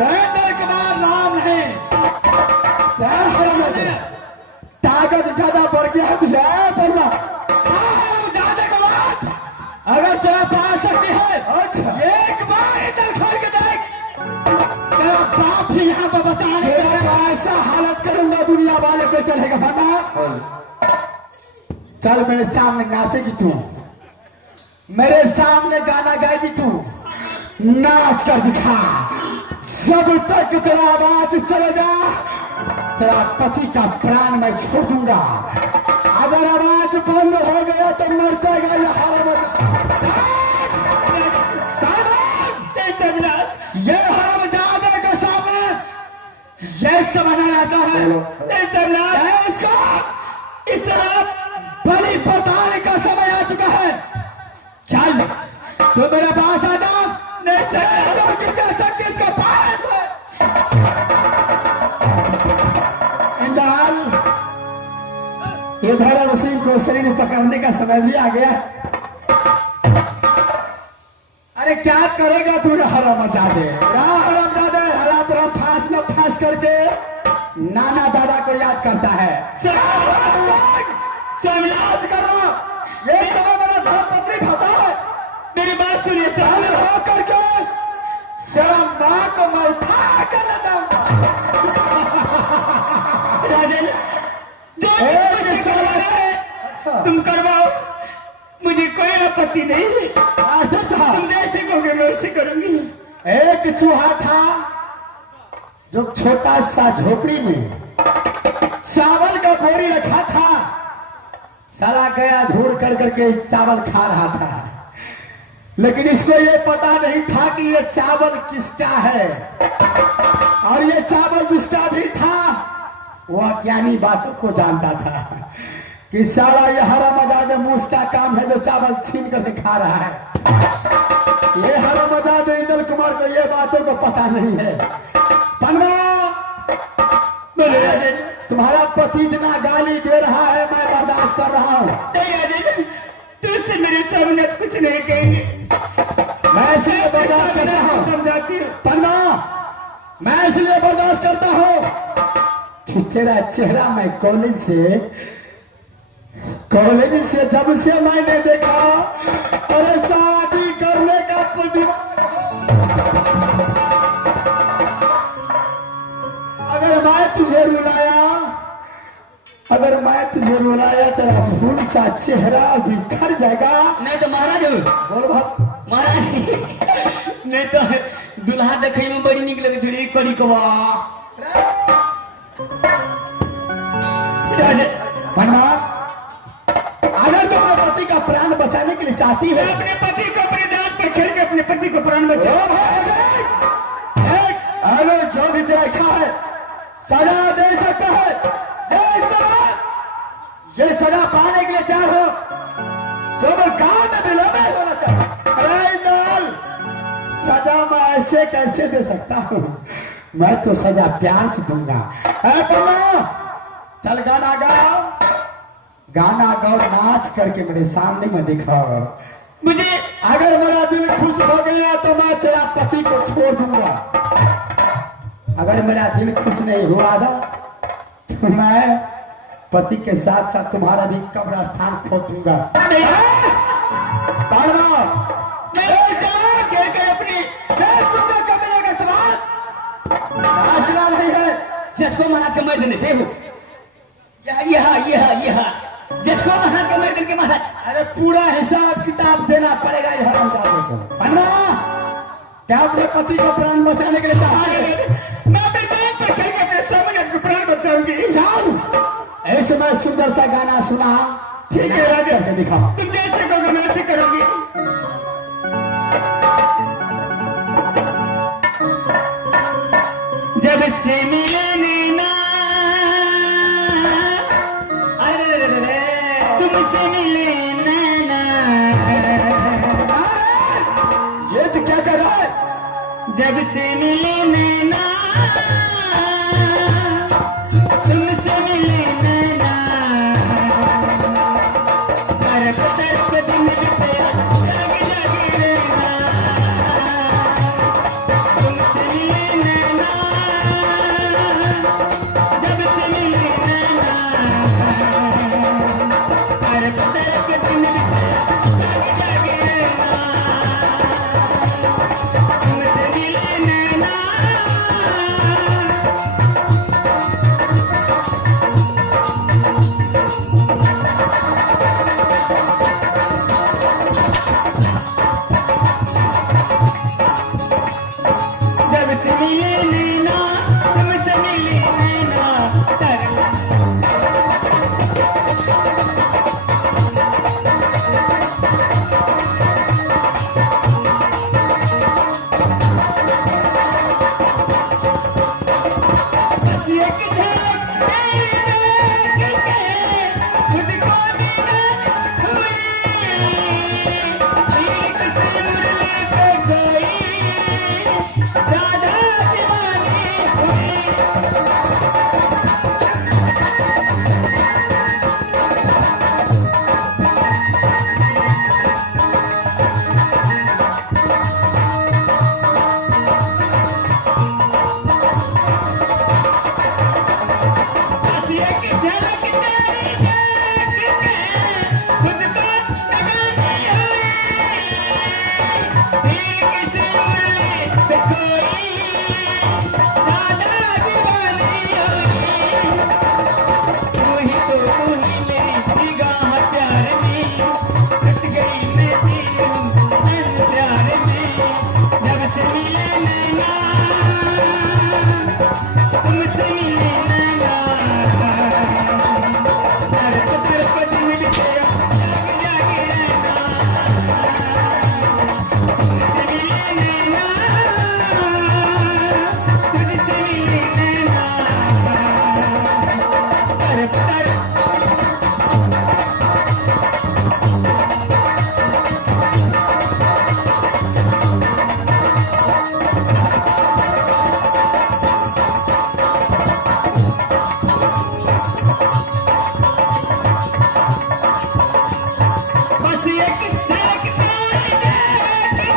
इंद्र कुमार नाम नहीं, ताकत ज्यादा बढ़ गया है तुझे परमा। ज्यादा का बात अगर तेरा पास शक्ति है, अच्छा एक बार इधर खोल के देख, तेरा बाप भी यहाँ पर बता है। ऐसा हालत करूंगा दुनिया वाले को चलेगा परमा। चल मेरे सामने नाचेगी तू, मेरे सामने गाना गाएगी तू, नाच कर दिखा। जब तक तेरा आवाज चलेगा तेरा पति का प्राण मैं छोड़ दूंगा। अगर आवाज बंद हो गया तो मर जाएगा ये हरामजादे के सामने ये समझना आता है। उसको इस तरह बलि बताने का समय आ चुका है। चल तो मेरे पास आ जा, इसका पास है। इंदाल ये भैरव सिंह को शरीर पकड़ने का समय भी आ गया। अरे क्या करेगा तू हरामजादे, हरामजादे हरा तरह फांस में फांस करके नाना दादा को याद करता है। याद करना, ये समय मेरा धर्मपत्नी फंसा है। मेरी बात सुनिए, साल हो करके तेरा माँ को मैं उठा करना चाहूंगा। राजन जो अच्छा तुम करवाओ, मुझे कोई आपत्ति नहीं है। मास्टर साहब तुम जैसे कहोगे मैं वैसे करूंगी। एक चूहा था जो छोटा सा झोपड़ी में चावल का बोरी रखा था, साला गया ढूंढ कर करके चावल खा रहा था, लेकिन इसको ये पता नहीं था कि ये चावल किसका है। और ये चावल जिसका भी था वो अज्ञानी बातों को जानता था कि साला ये हरामजादे मूस का काम है जो चावल छीन कर खा रहा है। ये हरामजादे इंद्र कुमार को ये बातों को पता नहीं है। पन्ना तुम्हारा पति इतना गाली दे रहा है, मैं बर्दाश्त कर रहा हूँ। तुझसे मेरे सामने कुछ नहीं कहेंगे, मैं इसलिए बर्दाश्त करता हूँ। समझाती हूँ पन्ना, मैं इसलिए बर्दाश्त करता हूँ कि तेरा चेहरा मैं कॉलेज से जब से मैंने देखा, अरे शादी करने का अगर मैं तुझे रुलाया तेरा फूल सा चेहरा बिखर जाएगा। नहीं तो महाराज बोल महाराज नहीं तो दुल्हा देखे में बड़ी निक लगे छड़ी करी कवा। पन्ना अगर तुम अपने पति का प्राण बचाने के लिए चाहती है, अपने पति को अपने जान पर खेल के अपने पति को प्राण बचाओ। जो भी तेरा इच्छा है सजा दे सकता है। ये सजा पाने के लिए तैयार हो, सब गांव में विलोपन होना चाहिए। सजा मैं ऐसे कैसे दे सकता हूँ, मैं तो सजा प्यार से दूंगा। चल गाना गाओ, गाना गाओ, नाच करके मेरे सामने में दिखाओ। मुझे अगर मेरा दिल खुश हो गया तो मैं तेरा पति को छोड़ दूंगा, अगर मेरा दिल खुश नहीं हुआ था तो मैं पति के साथ साथ तुम्हारा भी कब्रस्थान खोद दूंगा। जजको महाराज का मर देने थे हो, जजको महाराज का मर देने के महाराज। अरे पूरा हिसाब किताब देना पड़ेगा ये हरामजादे को। पन्ना क्या अपने पति को प्राण बचाने के लिए चाह रहे हैं? मैं अपने जान पर खेल के अपने सामने को प्राण बचाऊंगी। जाओ ऐसे मैं सुंदर सा गाना सुना। ठीक है राजा के दिखाओ, तुम जैसे कहोगे मैं ऐसे करूंगी। जब से मिले नैना, तुमसे मिले नैना, ये तो क्या कर रहा है? जब से मिले नैना, तुमसे मिले नैना, तरफ तरफ दिन बीतया, जागे जागे रहना, तुमसे मिले नैना। राधा दीवानी हुई। बस एक झलक तेरी देख के खुद को लगानी हुई। फिर किसी मुरली पे कोई राधा दीवानी हुई। तू ही मेरी निगाह प्यार में टूट गई मैं तेरे प्यार में। जब से मिले नैना तुमसे मिले नैना तड़प तड़प दिल तेरा जाग जागे रहना। तुमसे मिले नैना तुझसे मिले नैना तड़प तड़प। बस एक झलक तेरी देख के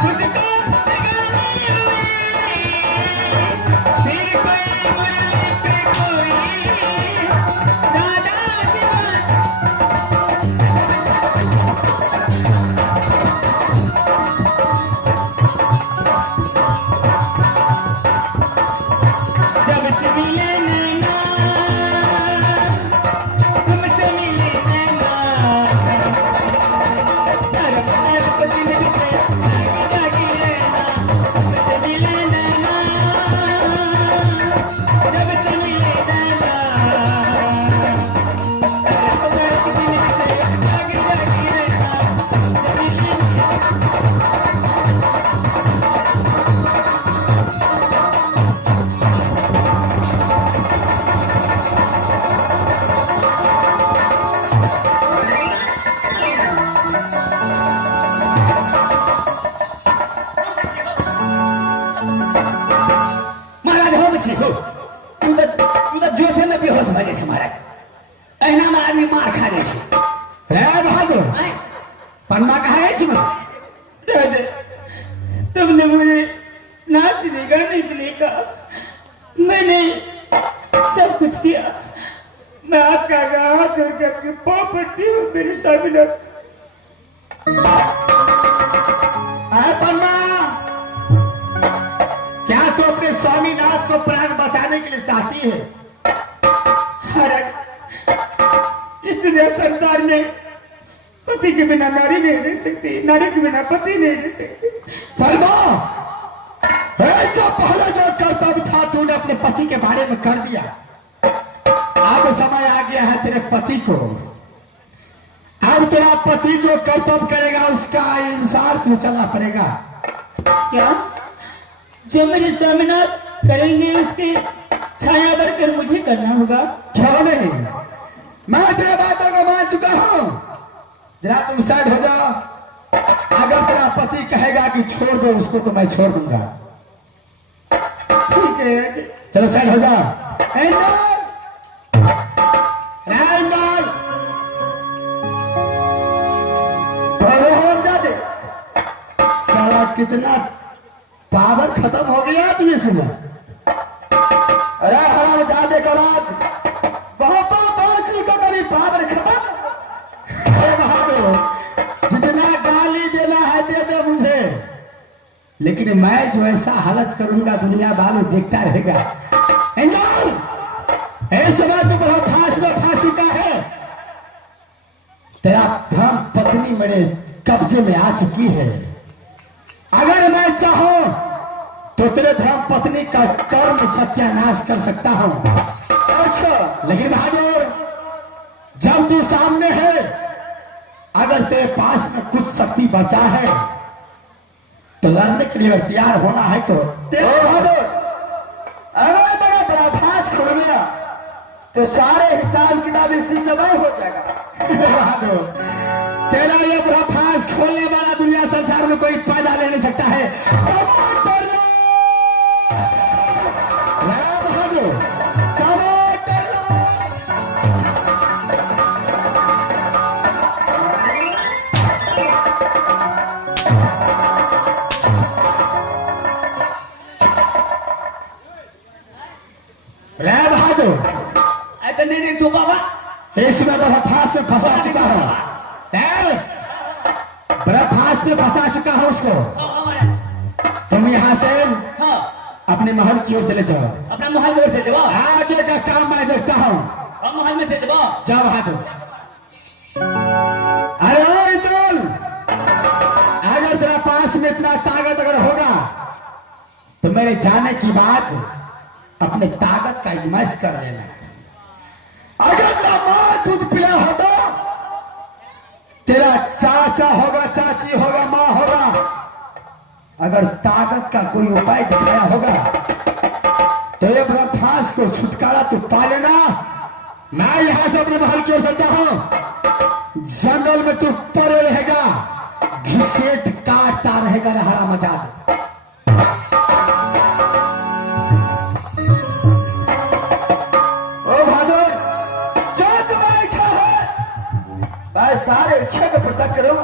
खुद को लगानी हुई। फिर कोई मुरली पे कोई राधा दीवानी। जब से मिले नैना तुमसे मिले नैना तड़प तड़प दिल तेरा जाग जागे रहना। तुमसे मिले नैना जब से मिले नैना तड़प तड़प दिल तेरा जाग जागे रहना। तुमसे मिले नैना। महाराज हो बची हो तू तो जोश में बेहोश भजे छे महाराज। अहिना में आदमी मार खा रहे छे। रे बहादुर पन्ना कहा गई छे राजा। तुमने मुझे नाचने गाने के लिए कहा, मैंने सब कुछ किया। मैं आपका हाथ जोड़कर आपके पाँव पड़ती हूँ मेरे स्वामीनाथ। पन्ना क्या तू अपने स्वामीनाथ को प्राण बचाने के लिए चाहती है? इस दुनिया संसार में पति के बिना नारी नहीं रह सकती, नारी के बिना पति नहीं रह सकती। परमा जो पहले जो कर्तव्य था तूने अपने पति के बारे में कर दिया। अब समय आ गया है तेरे पति को। अब तेरा पति जो कर्तव्य करेगा उसका अनुसार तुझे चलना पड़ेगा। क्या जो मेरे स्वामीनाथ करेंगे उसके छाया बनकर मुझे करना होगा? क्यों नहीं, मैं तेरे बातों को मान चुका हूं। जरा तुम साइड हो जाओ। अगर तेरा पति कहेगा कि छोड़ दो उसको तो मैं छोड़ दूंगा। ठीक है चलो साइड हो जाओ। इंदौर साला कितना पावर खत्म हो गया तुझे सुना। अरे हराम जादे का रात बहुत का मेरी पावर खत्म। अरे बहादुर जितना गाली देना है दे दे मुझे, लेकिन मैं जो ऐसा हालत करूंगा दुनिया वालों देखता रहेगा। ऐसे बात तो बहुत फांस में फंस चुका है। तेरा धर्म पत्नी मेरे कब्जे में आ चुकी है। अगर मैं चाहूं तो तेरे धर्म पत्नी का कर्म सत्यानाश कर सकता हूं। अच्छा लेकिन बहादुर जब तू सामने है, अगर तेरे पास में कुछ शक्ति बचा है तो लड़ने के लिए तैयार होना है तो बहादुर अगर बड़ा बड़ा फांस खुल गया तो सारे हिसाब किताब इसी समय हो जाएगा। बहादुर तेरा ये बड़ा फांस खोलने वाला दुनिया संसार में कोई पैदा ले नहीं सकता है। नहीं तो बाबा इसमें बड़ा फांस में फंसा चुका है, बड़ा फांस में फंसा चुका है उसको। तुम यहाँ से अपने महल की ओर चले जाओ। अपना महल की ओर चले जाओ। आगे का काम मैं देखता हूँ। हम महल में चले जाओ। जाओ वहां तो। अरे इतुल, अगर तेरा पास में इतना ताकत अगर होगा तो मेरे जाने की बात अपने ताकत का इजमाइश कर लेना। अगर तेरा माँ दूध पिला होगा, तेरा चाचा होगा, चाची होगा, माँ होगा, अगर ताकत का कोई उपाय दिखाया होगा तो ये फांस को छुटकारा तू पा लेना। मैं यहां से अपने महल की ओर चलता हूं। जंगल में तू पड़े रहेगा, घिसेट काटता रहेगा, रहरा मचा दे। ओ बहादुर, जो तुम्हारी इच्छा है मैं सारे इच्छा को पूरा करो।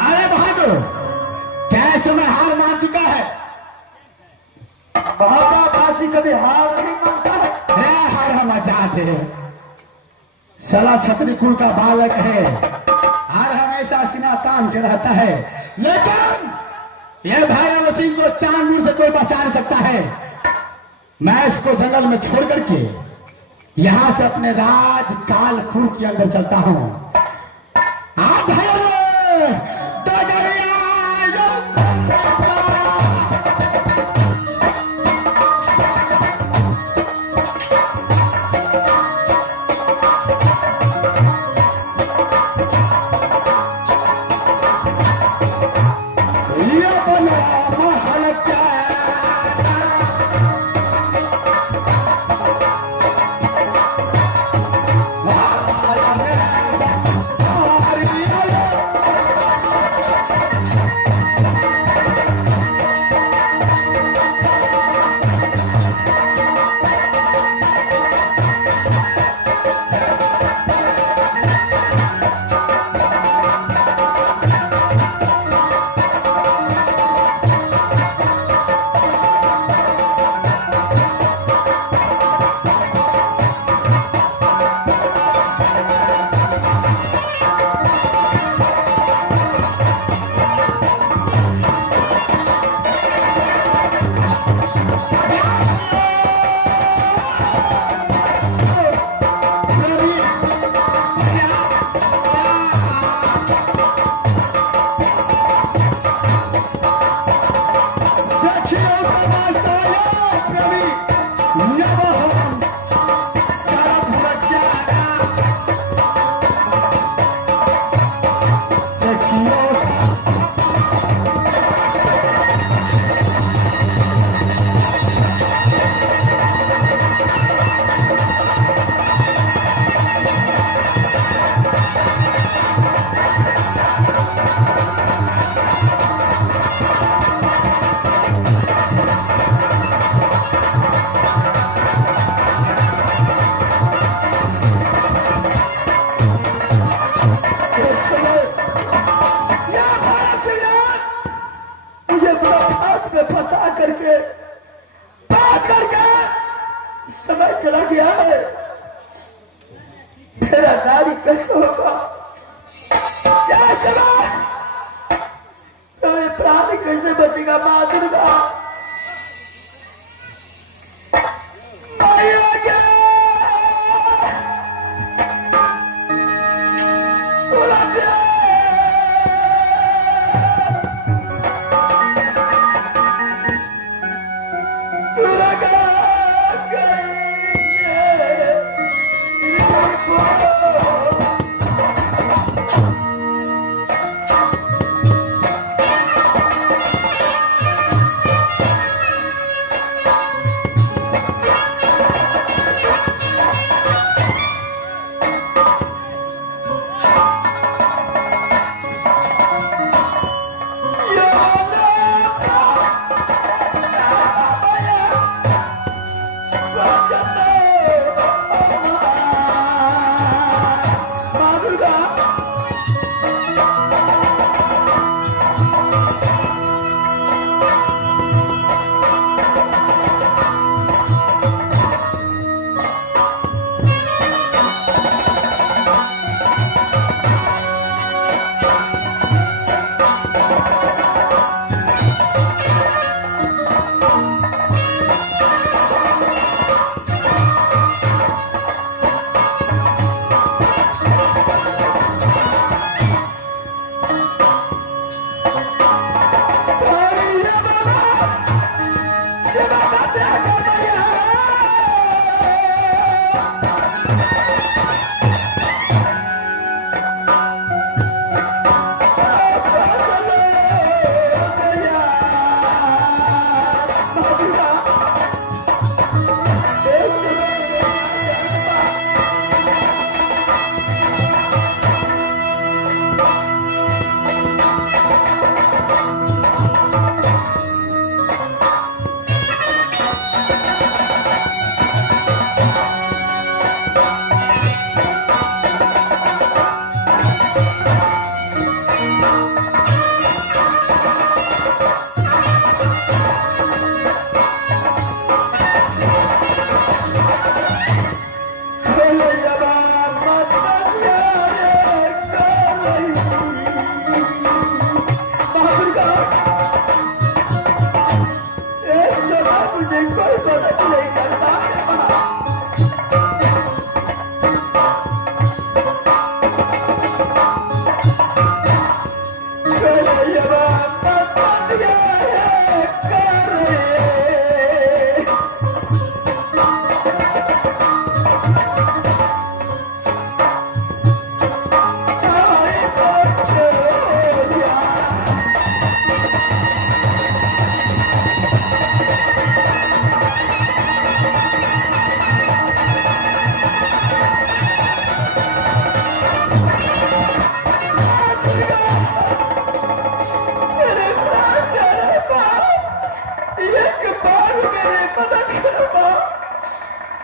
अरे बहादुर, कैसे मैं हार मान चुका है? महाबासी कभी हार नहीं मानता है। हार हम आजाद है, सला छतरी कुल का बालक है, हार हमेशा सीना तान के रहता है। लेकिन यह भैरव सिंह को चांद से कोई बचा नहीं सकता है। मैं इसको जंगल में छोड़ करके यहां से अपने राज कालपुर के अंदर चलता हूं। चला गया है, मेरा नारी कैसे होगा? प्राणी कैसे बचेगा? माँ दुर्गा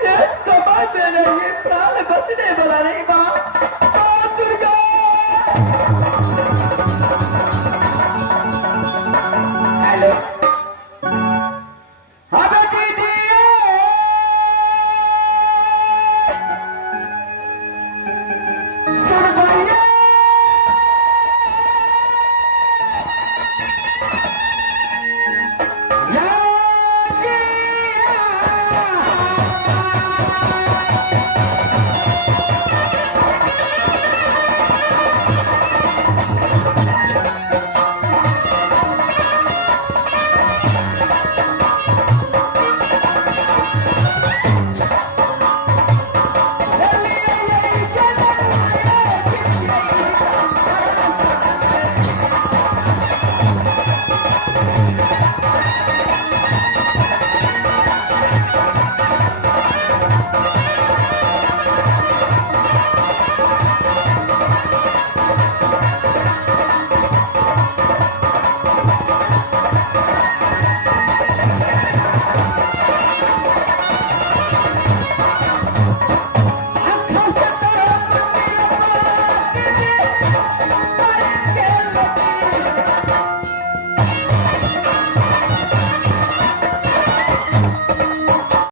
ये समाज में ये प्राण बचने वाला नहीं माँ।